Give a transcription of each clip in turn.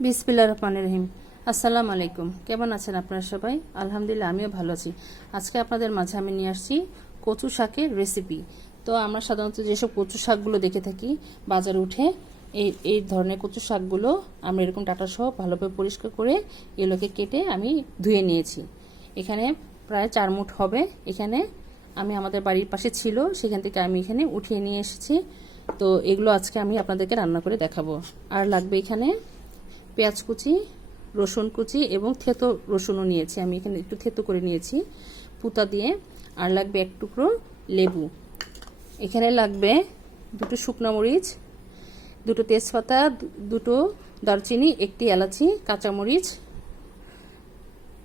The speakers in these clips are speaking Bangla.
বিসমিল্লাহির রহমানির রহিম। আসসালামু আলাইকুম। কেমন আছেন আপনারা সবাই? আলহামদুলিল্লাহ, আমিও ভালো আছি। আজকে আপনাদের মাঝে আমি নিয়ে আসছি কচু শাকের রেসিপি। তো আমরা সাধারণত যেসব কচু শাকগুলো দেখে থাকি বাজারে উঠে, এই ধরনের কচু শাকগুলো আমরা এরকম ডাঁটা সহ ভালোভাবে পরিষ্কার করে এগুলোকে কেটে আমি ধুয়ে নিয়েছি। এখানে প্রায় 4 মুঠ হবে। এখানে আমি আমাদের বাড়ির পাশে ছিল, সেখান থেকে আমি এখানে উঠিয়ে নিয়ে এসেছি। তো এগুলো আজকে আমি আপনাদেরকে রান্না করে দেখাবো। আর লাগবে এখানে পেঁয়াজ কুচি, রসুন কুচি এবং থেতো রসুনও নিয়েছি। আমি এখানে একটু থেতো করে নিয়েছি পুতা দিয়ে। আর লাগবে 1 টুকরো লেবু। এখানে লাগবে 2টো শুকনো মরিচ, 2টো তেজপাতা, 2টো দারচিনি, 1টি এলাচি, কাঁচামরিচ,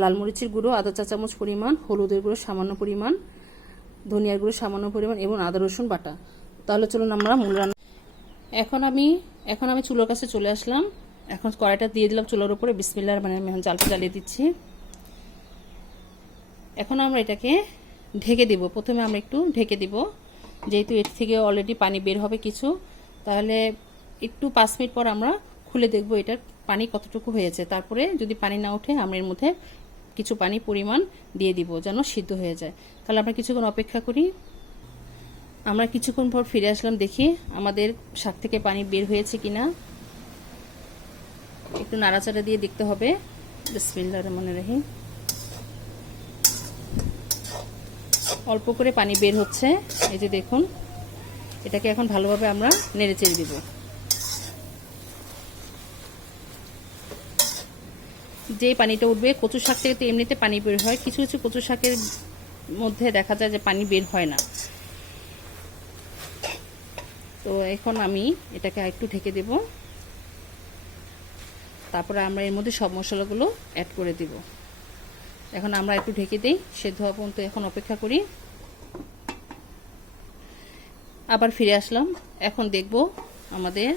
লাল মরিচের গুঁড়ো আধা চা চামচ পরিমাণ, হলুদের গুঁড়ো সামান্য পরিমাণ, ধনিয়ার গুঁড়ো সামান্য পরিমাণ এবং আদা রসুন বাটা। তাহলে চলুন আমরা মূল রান্না। এখন আমি চুলোর কাছে চলে আসলাম। এখন কড়াইটা দিয়ে দিলাম চুলার উপরে। বিসমিল্লাহির রহমানির রহিম। জালটা জ্বালিয়ে দিচ্ছি। এখন আমরা এটাকে ঢেকে দিব। প্রথমে আমরা একটু ঢেকে দিব, যেহেতু এর থেকে অলরেডি পানি বের হবে কিছু। তাহলে একটু 5 মিনিট পর আমরা খুলে দেখব এটার পানি কতটুকু হয়েছে। তারপরে যদি পানি না ওঠে আমরা এর মধ্যে কিছু পানি পরিমাণ দিয়ে দিব যেন সিদ্ধ হয়ে যায়। তাহলে আমরা কিছুক্ষণ অপেক্ষা করি। আমরা কিছুক্ষণ পর ফিরে আসলাম, দেখি আমাদের শাক থেকে পানি বের হয়েছে কিনা। একটু নাড়াচাড়া দিয়ে দেখতে হবে। বিসমিল্লাহির রহমানির রহিম। অল্প করে পানি বের হচ্ছে, এই যে দেখুন। এটাকে এখন ভালোভাবে আমরা নেড়েচেড়ে দিব। যে পানিটা উঠবে, কচু শাক থেকে তো এমনিতে পানি বের হয়, কিছু কিছু কচু শাকের মধ্যে দেখা যায় যে পানি বের হয় না। তো এখন আমি এটাকে একটু ঢেকে দেব। তারপরে আমরা এর মধ্যে সব মশলাগুলো অ্যাড করে দিব। এখন আমরা একটু ঢেকে দিই, সেদ্ধ হওয়া পর্যন্ত এখন অপেক্ষা করি। আবার ফিরে আসলাম। এখন দেখব আমাদের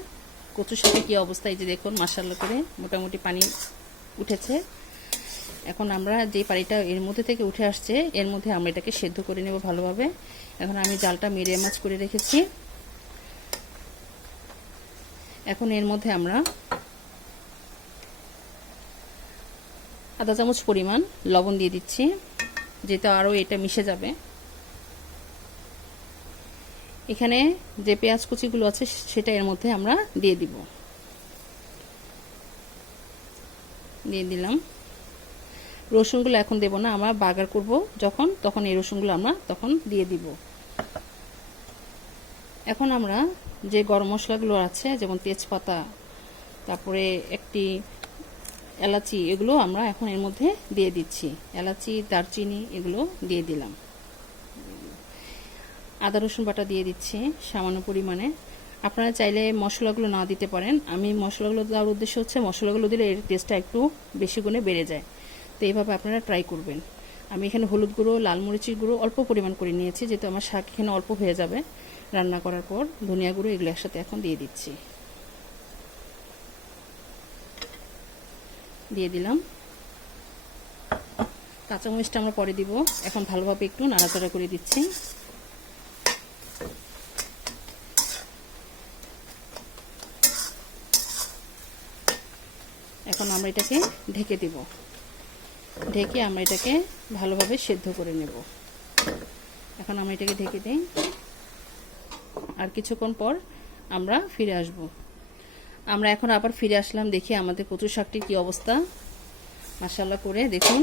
কচু শাকে কী অবস্থা। এই যে দেখুন, মাশাআল্লাহ করে মোটামুটি পানি উঠেছে। এখন আমরা যে পানিটা এর মধ্যে থেকে উঠে আসছে, এর মধ্যে আমরা এটাকে সেদ্ধ করে নেব ভালোভাবে। এখন আমি জালটা মিডিয়াম আঁচ করে রেখেছি। এখন এর মধ্যে আমরা আধা চামচ পরিমাণ লবণ দিয়ে দিচ্ছি, যেটা আরও এটা মিশে যাবে। এখানে যে পেঁয়াজ কুচিগুলো আছে সেটা এর মধ্যে আমরা দিয়ে দিলাম। রসুনগুলো এখন দেব না, আমরা বাগার করব যখন, তখন এই রসুনগুলো আমরা তখন দিয়ে দিব। এখন আমরা যে গরম মশলাগুলো আছে, যেমন তেজপাতা, তারপরে একটি এলাচি, এগুলো আমরা এখন এর মধ্যে দিয়ে দিচ্ছি। এলাচি, দারচিনি এগুলো দিয়ে দিলাম। আদা রসুন বাটা দিয়ে দিচ্ছি সামান্য পরিমাণে। আপনারা চাইলে মশলাগুলো না দিতে পারেন। আমি মশলাগুলো দেওয়ার উদ্দেশ্য হচ্ছে মশলাগুলো দিলে এর টেস্টটা একটু বেশি গুণে বেড়ে যায়। তো এইভাবে আপনারা ট্রাই করবেন। আমি এখানে হলুদ গুঁড়ো, লাল মরিচের গুঁড়ো অল্প পরিমাণ করে নিয়েছি, যেহেতু আমার শাক এখানে অল্প হয়ে যাবে রান্না করার পর। ধনিয়া গুঁড়ো এগুলো একসাথে এখন দিয়ে দিচ্ছি। দিয়ে দিলাম। কাঁচামরিচটা আমরা পরে দিব। এখন ভালোভাবে একটু নাড়াচাড়া করে দিচ্ছি। এখন আমরা এটাকে ঢেকে দিব। ঢেকে আমরা এটাকে ভালোভাবে সেদ্ধ করে নেব। এখন আমরা এটাকে ঢেকে দিই। আর কিছুক্ষণ পর আমরা ফিরে আসব। আমরা এখন আবার ফিরে আসলাম, দেখি আমাদের কচু শাকটির কী অবস্থা। মাশাআল্লাহ করে দেখুন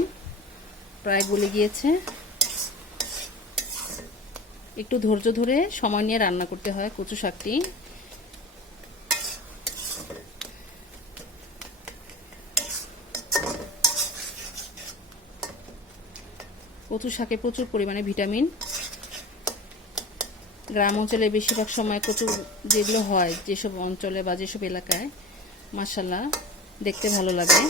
প্রায় গলে গিয়েছে। একটু ধৈর্য ধরে সময় নিয়ে রান্না করতে হয় কচু শাকটি। কচু শাকে প্রচুর পরিমাণে ভিটামিন। গ্রাম অঞ্চলে বেশিরভাগ সময় কচু যেগুলো হয়, যেসব অঞ্চলে বা যেসব এলাকায়, মাশাআল্লাহ দেখতে ভালো লাগে।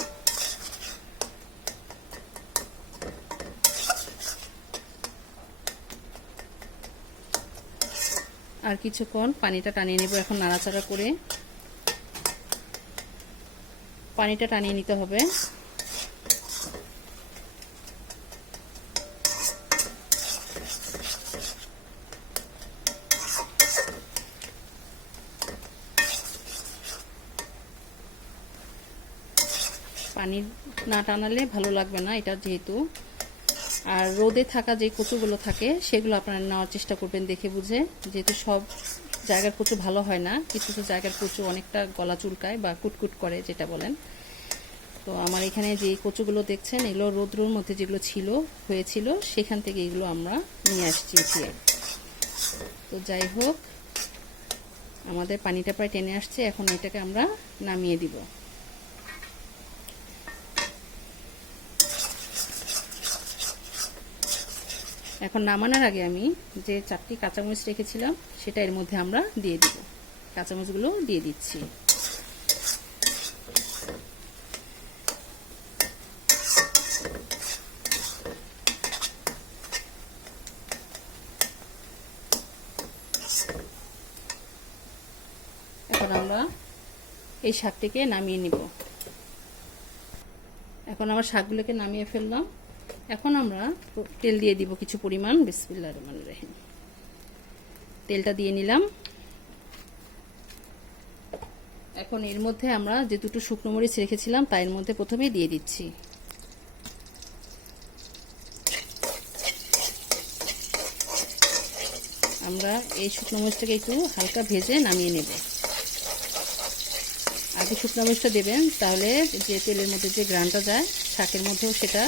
আর কিছুক্ষণ পানিটা টানিয়ে নেব। এখন নাড়াচাড়া করে পানিটা টানিয়ে নিতে হবে। পানি না টানালে ভালো লাগবে না এটা যেহেতু। আর রোদে থাকা যে কচুগুলো থাকে সেগুলো আপনারা নেওয়ার চেষ্টা করবেন দেখে বুঝে, যেহেতু সব জায়গার কচু ভালো হয় না, কিছু কিছু জায়গার কচু অনেকটা গলা চুলকায় বা কুটকুট করে যেটা বলেন। তো আমার এখানে যে কচুগুলো দেখছেন এগুলো রোদ্রুর মধ্যে যেগুলো হয়েছিল সেখান থেকে এগুলো আমরা নিয়ে আসছি উঠিয়ে। তো যাই হোক, আমাদের পানিটা প্রায় টেনে আসছে, এখন এটাকে আমরা নামিয়ে দিব। এখন নামানোর আগে আমি যে 4টি কাঁচামরিচ রেখেছিলাম সেটা এর মধ্যে আমরা দিয়ে দিব। কাঁচামরিচগুলো দিয়ে দিচ্ছি। এখন আমরা এই শাকটিকে নামিয়ে নিব। এখন আমার শাকগুলোকে নামিয়ে ফেললাম। এখন আমরা তেল দিয়ে দিব কিছু পরিমাণ। বিসমিল্লাহির রহমানির রহিম। তেলটা দিয়ে নিলাম। এখন এর মধ্যে আমরা যে দুটো শুকনো মরিচ রেখেছিলাম তার মধ্যে প্রথমেই দিয়ে দিচ্ছি। আমরা এই শুকনো মরিচটাকে একটু হালকা ভেজে নামিয়ে নেব। আগে শুকনো মরিচটা দেবেন, তাহলে যে তেলের মধ্যে যে ঘ্রাণটা যায় শাকের মধ্যেও সেটা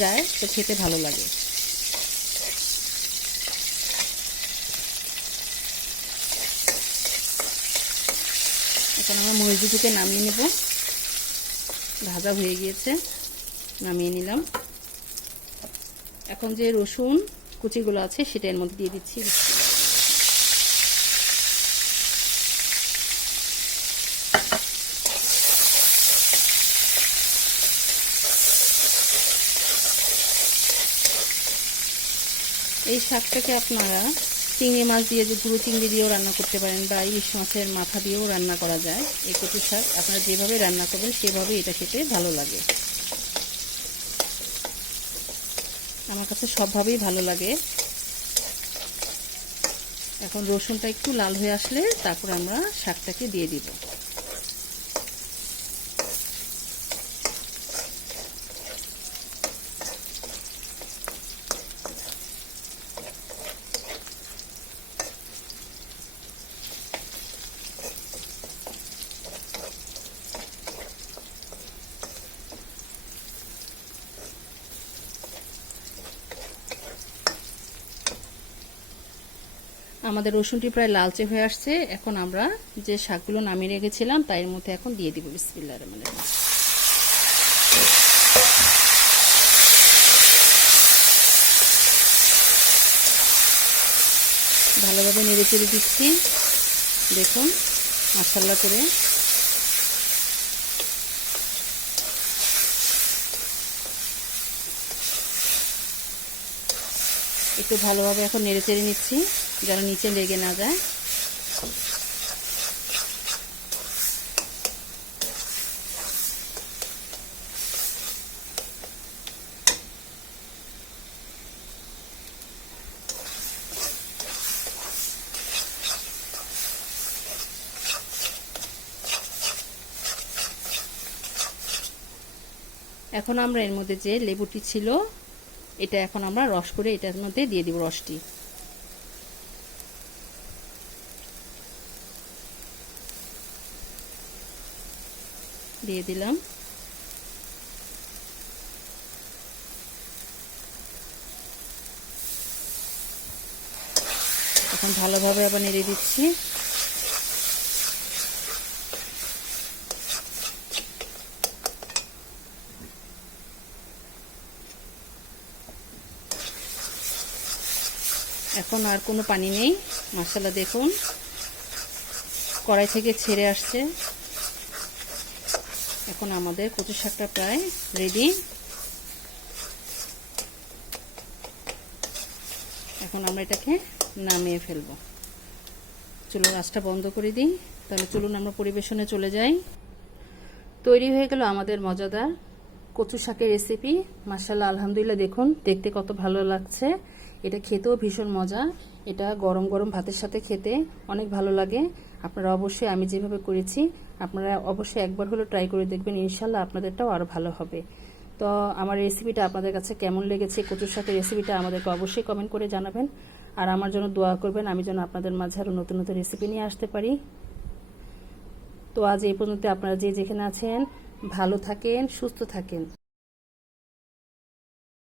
যায়, তো খেতে ভালো লাগে। এখন আমরা মরিচ দুটোকে নামিয়ে নেব। ভাজা হয়ে গিয়েছে, নামিয়ে নিলাম। এখন যে রসুন কুচিগুলো আছে সেটা এর মধ্যে দিয়ে দিচ্ছি। এই শাকটাকে আপনারা চিংড়ি মাছ দিয়ে, যে গুঁড়ো চিংড়ি দিয়েও রান্না করতে পারেন, বা ইলিশ মাছের মাথা দিয়েও রান্না করা যায়। এই কচু শাক আপনারা যেভাবে রান্না করবেন সেভাবে এটা খেতে ভালো লাগে। আমার কাছে সবভাবেই ভালো লাগে। এখন রসুনটা একটু লাল হয়ে আসলে তারপর আমরা শাকটাকে দিয়ে দিব। আমাদের রসুনটি প্রায় লালচে হয়ে আসছে। এখন আমরা যে শাকগুলো নামিয়ে রেখেছিলাম তার মধ্যে এখন দিয়ে দিব। বিসমিল্লাহির রহমানির রহিম। ভালোভাবে নেড়ে চেড়ে দিচ্ছি। দেখুন মাশাআল্লাহ করে। একটু ভালোভাবে এখন নেড়ে চেড়ে নিচ্ছি যেন নিচে লেগে না যায়। এখন আমরা এর মধ্যে যে লেবুটি ছিল এটা এখন আমরা রস করে এটার মধ্যে দিয়ে দিব। রসটি দিয়ে দিলাম। এখন ভালোভাবে আবার নেড়ে দিচ্ছি। এখন আর কোনো পানি নেই। মাশাআল্লাহ দেখুন কড়াই থেকে ছেড়ে আসছে। এখন আমাদের কচু শাকটা প্রায় রেডি। এখন আমরা এটাকে নামিয়ে ফেলব। চুলোর আঁচটা বন্ধ করে দিই। তাহলে চলুন আমরা পরিবেশনে চলে যাই। তৈরি হয়ে গেল আমাদের মজাদার কচু শাকের রেসিপি। মাশাআল্লাহ আলহামদুলিল্লাহ দেখুন দেখতে কত ভালো লাগছে। এটা খেতেও ভীষণ মজা। এটা গরম গরম ভাতের সাথে খেতে অনেক ভালো লাগে। আপনারা অবশ্যই আমি যেভাবে করেছি আপনারা অবশ্যই একবার হলেও ট্রাই করে দেখবেন, ইনশাল্লাহ আপনাদেরটাও আরও ভালো হবে। তো আমার রেসিপিটা আপনাদের কাছে কেমন লেগেছে, কচুর শাকের রেসিপিটা আমাদেরকে অবশ্যই কমেন্ট করে জানাবেন। আর আমার জন্য দোয়া করবেন, আমি যেন আপনাদের মাঝে আরও নতুন নতুন রেসিপি নিয়ে আসতে পারি। তো আজ এই পর্যন্ত, আপনারা যে যেখানে আছেন ভালো থাকেন, সুস্থ থাকেন।